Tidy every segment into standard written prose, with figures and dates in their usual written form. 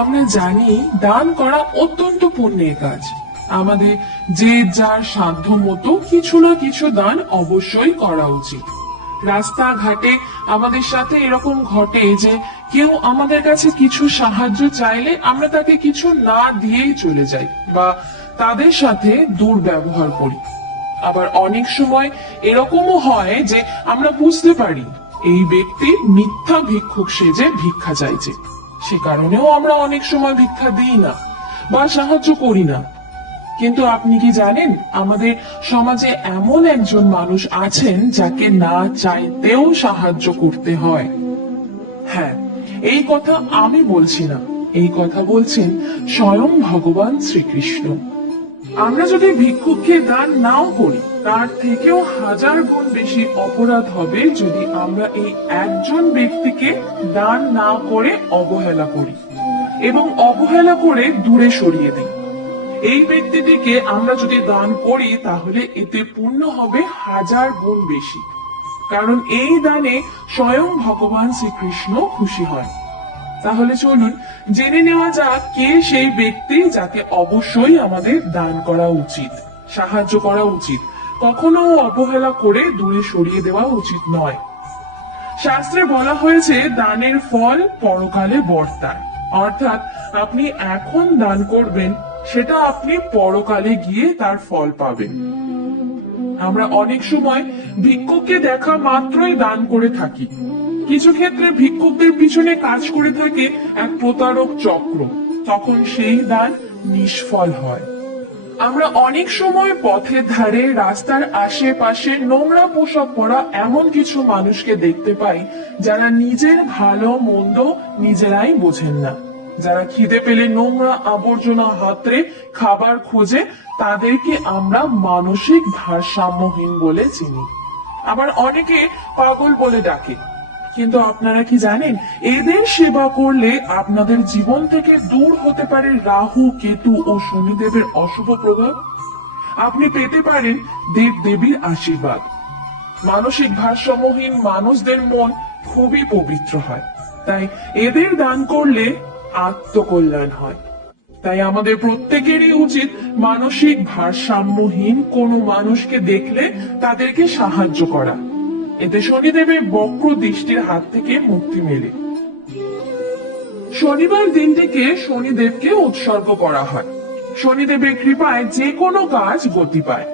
আমরা জানি দান করা অত্যন্ত পুণ্যের কাজ। আমাদের যে যার সাধ্য মতো কিছু না কিছু দান অবশ্যই করা উচিত। রাস্তাঘাটে আমাদের সাথে এরকম ঘটে যে কেউ আমাদের কাছে কিছু সাহায্য চাইলে আমরা তাকে কিছু না দিয়েই চলে যাই বা তাদের সাথে দুর্ব্যবহার করি। আবার অনেক সময় এরকমও হয় যে আমরা বুঝতে পারি এই ব্যক্তি মিথ্যা ভিক্ষুক সেজে ভিক্ষা চাইছে, সে কারণেও আমরা অনেক সময় ভিক্ষা দিই না বা সাহায্য করি না। কিন্তু আপনি কি জানেন আমাদের সমাজে এমন একজন মানুষ আছেন যাকে না চাইতেও সাহায্য করতে হয়? হ্যাঁ, এই কথা আমি বলছি না, এই কথা বলছেন স্বয়ং ভগবান শ্রীকৃষ্ণ। আমরা যদি ভিক্ষুককে দান নাও করি, তার থেকেও হাজার গুণ বেশি অপরাধ হবে যদি আমরা এই একজন ব্যক্তিকে দান না করে অবহেলা করি এবং অবহেলা করে দূরে সরিয়ে দিই। এই ব্যক্তিটিকে আমরা যদি দান করি তাহলে এতে পুণ্য হবে হাজার গুণ বেশি, কারণ এই দানে স্বয়ং ভগবান শ্রীকৃষ্ণ খুশি হয়। তাহলে চলুন জেনে নেওয়া যাক কে সেই ব্যক্তি যাকে অবশ্যই আমাদের দান করা উচিত, সাহায্য করা উচিত, কখনো অবহেলা করে দূরে সরিয়ে দেওয়া উচিত নয়। শাস্ত্রে বলা হয়েছে দানের ফল পরকালে বর্তায়, অর্থাৎ আপনি এখন দান করবেন সেটা আপনি পরকালে গিয়ে তার ফল পাবেন। আমরা অনেক সময় ভিক্ষুককে দেখা মাত্রই দান করে থাকি। কিছু ক্ষেত্রে ভিক্ষুকদের পিছনে কাজ করে থাকে এক প্রতারক চক্র, তখন সেই দান নিষ্ফল হয়। আমরা অনেক সময় পথের ধারে, রাস্তার আশেপাশে নোংরা পোশাক পরা এমন কিছু মানুষকে দেখতে পাই যারা নিজের ভালো মন্দ নিজেরাই বোঝেন না, যারা খিদে পেলে নোংরা আবর্জনা হাতড়ে খাবার খোঁজে, তাদেরকে আমরা মানসিক ভারসাম্যহীন বলে চিনি। আবার অনেকে পাগল বলে ডাকে। কিন্তু আপনারা কি জানেন এদের সেবা করলে আপনাদের জীবন থেকে দূর হতে পারে রাহু, কেতু ও শনিদেবের অশুভ প্রভাব। আপনি পেতে পারেন দেব দেবীর আশীর্বাদ। মানসিক ভারসাম্যহীন মানুষদের মন খুবই পবিত্র হয়, তাই এদের দান করলে আত্মকল্যাণ হয়। তাই আমাদের প্রত্যেকেরই উচিত মানসিক ভারসাম্যহীন কোনো মানুষকে দেখলে তাদেরকে সাহায্য করা। এতে শনিদেবের বক্র দৃষ্টির হাত থেকে মুক্তি মেলে। শনিবার দিনটিকে শনিদেবকে উৎসর্গ করা হয়। শনিদেবের কৃপায় যে কোনো কাজ গতি পায়।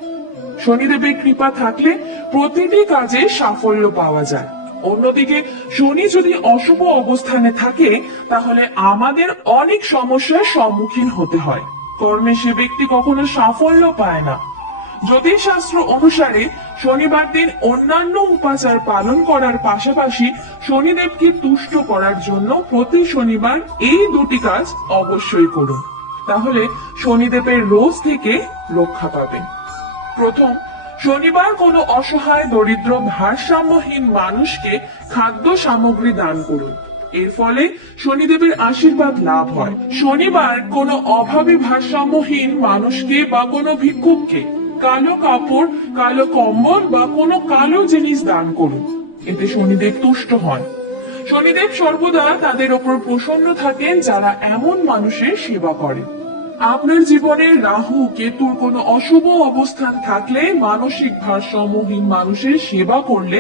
শনিদেবের কৃপা থাকলে প্রতিটি কাজে সাফল্য পাওয়া যায়। অন্যদিকে শনি যদি অশুভ অবস্থানে থাকে তাহলে আমাদের অনেক সমস্যার সম্মুখীন হতে হয়। কর্মে সে ব্যক্তি কখনো সাফল্য পায় না। জ্যোতিষ শাস্ত্র অনুসারে শনিবার দিন অন্যান্য উপাচার পালন করার পাশাপাশি শনিদেবকে তুষ্ট করার জন্য প্রতি শনিবার এই দুটি কাজ অবশ্যই করুন, তাহলে শনিদেবের রোজ থেকে রক্ষা পাবেন। প্রথম, শনিবার কোনো অসহায়, দরিদ্র, ভারসাম্যহীন মানুষকে খাদ্য সামগ্রী দান করুন। এর ফলে শনিদেবের আশীর্বাদ লাভ হয়। শনিবার কোনো অভাবী, ভারসাম্যহীন মানুষকে বা কোনো ভিক্ষুককে কালো কাপড়, কালো কম্বল বা কোনো কালো জিনিস দান করুন। এতে শনিদেব তুষ্ট হন। শনিদেব সর্বদা তাদের ওপর প্রসন্ন থাকেন যারা এমন মানুষের সেবা করে। আপনার জীবনে রাহু, কেতুর কোনো অশুভ অবস্থান থাকলে মানসিক ভারসাম্যহীন মানুষের সেবা করলে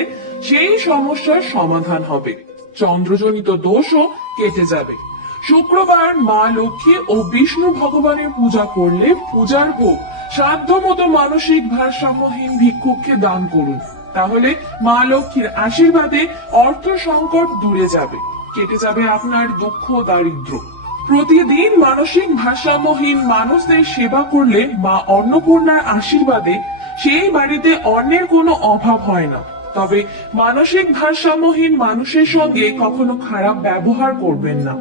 সেই সমস্যার সমাধান হবে। চন্দ্রজনিত দোষও কেটে যাবে। শুক্রবার মা লক্ষ্মী ও বিষ্ণু ভগবানের পূজা করলে পূজার ভোগ সাধ্য মতো মানসিক ভারসাম্যহীন ভিক্ষুককে দান করুন, তাহলে মা লক্ষ্মীর আশীর্বাদে অর্থ সংকট দূরে যাবে, কেটে যাবে আপনার দুঃখ, দারিদ্র। প্রতিদিন মানসিক ভারসাম্যহীন মানুষদের সেবা করলে মা অন্নপূর্ণার আশীর্বাদে সেই বাড়িতে অন্যের কোনো অভাব হয় না। তবে মানসিক ভারসাম্যহীন মানুষের সঙ্গে কখনো খারাপ ব্যবহার করবেন না,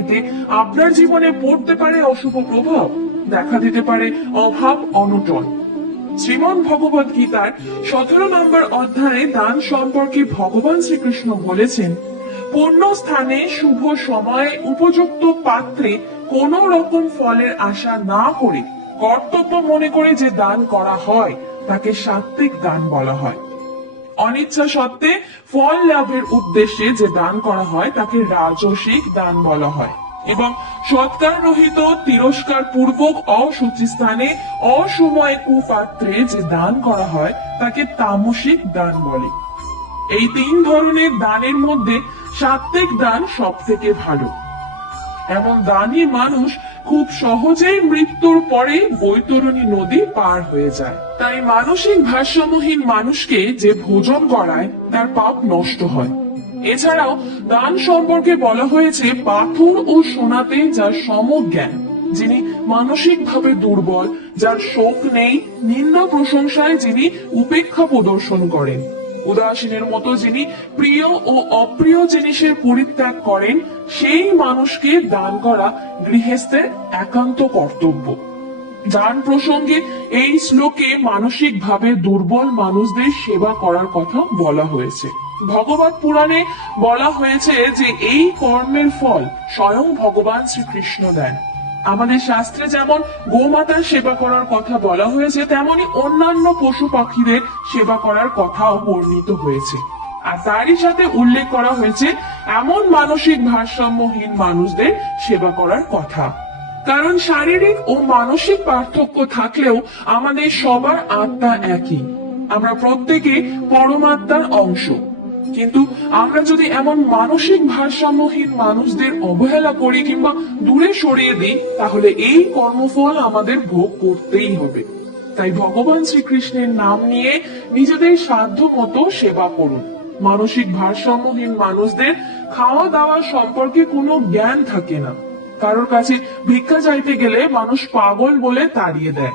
এতে আপনার জীবনে পড়তে পারে অশুভ প্রভাব, দেখা দিতে পারে অভাব, অনটন। শ্রীমদ্ ভগবত গীতার 17 নম্বর অধ্যায়ে দান সম্পর্কে ভগবান শ্রীকৃষ্ণ বলেছেন, পূর্ণ স্থানে, শুভ সময়ে, উপযুক্ত পাত্রে কোন রকম ফলের আশা না করে কর্তব্য মনে করে যে দান করা হয় তাকে সাত্ত্বিক দান বলা হয়। অনিচ্ছা সত্ত্বে ফল লাভের উদ্দেশ্যে যে দান করা হয় তাকে রাজসিক দান বলা হয়। এবং সৎকার রহিত তিরস্কার পূর্বক অশুচি স্থানে অসময়ে কুপাত্রে যে দান করা হয় তাকে তামসিক দান বলে। এই তিন ধরনের দানের মধ্যে সাত্ত্বিক দান সব থেকে ভালো। এমন দানি মানুষ খুব সহজেই মৃত্যুর পরে বৈতরণী নদী পার হয়ে যায়। তাই মানসিক ভারসাম্যহীন মানুষকে যে ভোজন করায় তার পাপ নষ্ট হয়। এছাড়াও দান সম্পর্কে বলা হয়েছে পাথর ও সোনাতে যার সমজ্ঞান, যিনি মানসিকভাবে দুর্বল, যার শোক নেই, নিন্দা প্রশংসায় যিনি উপেক্ষা প্রদর্শন করেন, উদাসীনের মতো যিনি প্রিয় ও অপ্রিয় জিনিসের পরিত্যাগ করেন, সেই মানুষকে দান করা গৃহস্থের একান্ত কর্তব্য। দান প্রসঙ্গে এই শ্লোকে মানসিকভাবে দুর্বল মানুষদের সেবা করার কথা বলা হয়েছে। ভগবত পুরাণে বলা হয়েছে যে এই কর্মের ফল স্বয়ং ভগবান শ্রীকৃষ্ণ দেন। আমাদের শাস্ত্রে যেমন গোমাতার সেবা করার কথা বলা হয়েছে, তেমনি অন্যান্য পশু পাখিদের সেবা করার কথাও বর্ণিত হয়েছে। আর তারই সাথে উল্লেখ করা হয়েছে এমন মানসিক ভারসাম্যহীন মানুষদের সেবা করার কথা। কারণ শারীরিক ও মানসিক পার্থক্য থাকলেও আমাদের সবার আত্মা একই, আমরা প্রত্যেকে পরমাত্মার অংশ। কিন্তু আমরা যদি এমন মানসিক ভারসাম্যহীন মানুষদের অবহেলা করি কিংবা দূরে সরিয়ে দিই, তাহলে এই কর্মফল আমাদের ভোগ করতেই হবে। তাই ভগবান শ্রীকৃষ্ণের নাম নিয়ে নিজেদের সাধ্য মতো সেবা করুন। মানসিক ভারসাম্যহীন মানুষদের খাওয়া দাওয়া সম্পর্কে কোনো জ্ঞান থাকে না। কারোর কাছে ভিক্ষা চাইতে গেলে মানুষ পাগল বলে তাড়িয়ে দেয়।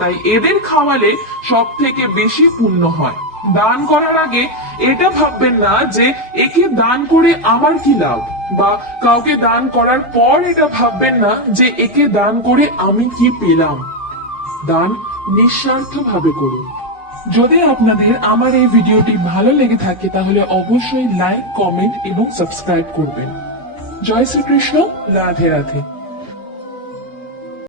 তাই এদের খাওয়ালে সব থেকে বেশি পুণ্য হয়। দান করার আগে এটা ভাববেন না যে একে দান করে আমার কি লাভ, বা কাউকে দান করার পর এটা ভাববেন না যে একে দান করে আমি কি পেলাম। দান নিঃস্বার্থ ভাবে করুন। যদি আপনাদের আমার এই ভিডিওটি ভালো লেগে থাকে তাহলে অবশ্যই লাইক, কমেন্ট এবং সাবস্ক্রাইব করবেন। জয় শ্রীকৃষ্ণ, রাধে রাধে।